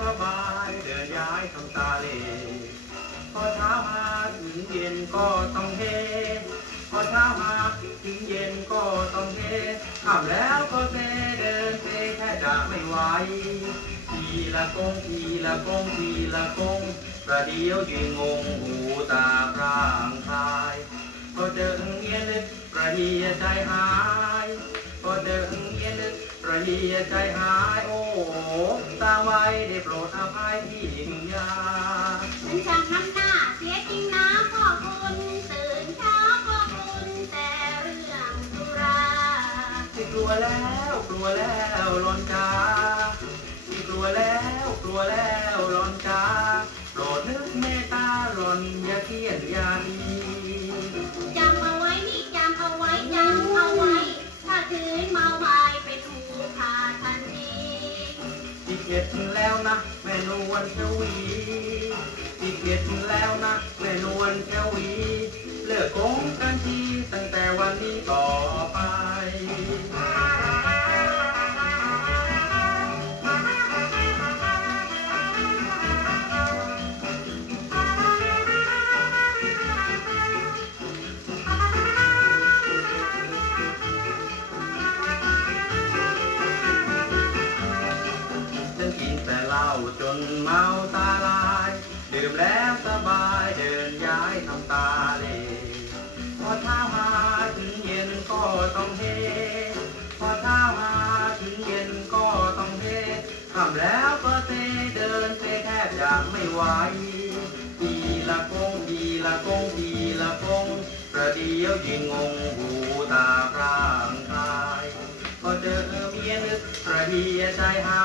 สบายเดินย้ายทำตาเลพอเช้ามาถึงเย็นก็ต้องเฮพอเช้ามาถึงเย็นก็ต้องเฮขับแล้วก็เซเดินเซแค่ด่าไม่ไหวทีละกงทีละกงทีละกงประเดี๋ยวยืนงงหูตาพร่างคายพอเดินเงี้ยนึกประเดียใจหายพอเดิน ระเฮียใจหายโอ้ตาไว้ได้โปรดอภัยที่หิงยาฉันช่างน้ำหน้าเสียจริงนะพ่อคุณตื่นเช้าก็คุณแต่เรื่องสุราที่กลัวแล้วกลัวแล้วหลอนจ้าที่กลัวแล้วกลัวแล้ว ที่เก็ดแล้วนะแม่นวลชวีที่เก็ดแล้วนะ เหล้าจนเมาตาลาย ดื่มแล้วสบายเดินย้ายทำตาเลพอเช้ามาถึงเย็นก็ต้องเฮพอเช้ามาถึงเย็นก็ต้องเฮทำแล้วก็เซเดินเซแทบจะไม่ไหวทีละกงทีละกงทีละกงประเดี๋ยวยืนงงหูตาพรางพรายพอเจอ ยนึกประเฮียใจหา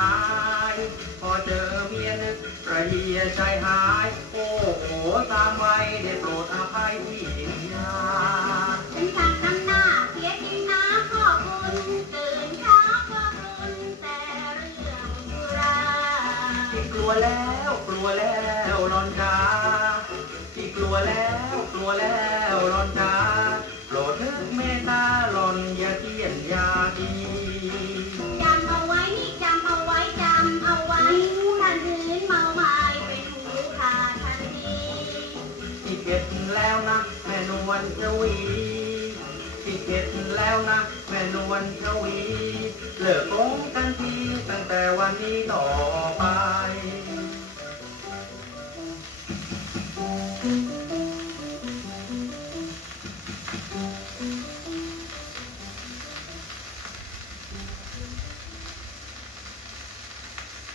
ย พอเจอเมียนึกประเฮียใจหาย โอ้โหตามไว้ได้โปรดอภัยที่ยาฉันช่างน้ำหน้าเสียจริงนะพ่อคุณตื่นเช้าก็คุณแต่เรื่องสุราที่กลัวแล้วกลัวแล้วรอนจ้าที่กลัวแล้วกลัวแล้วรอนจ้า ที่เก็ดแล้วนะแม่นวลชวีที่เก็ดแล้วนะแม่นวลชวีเลิกโกงกันทีตั้งแต่วันนี้ต่อไป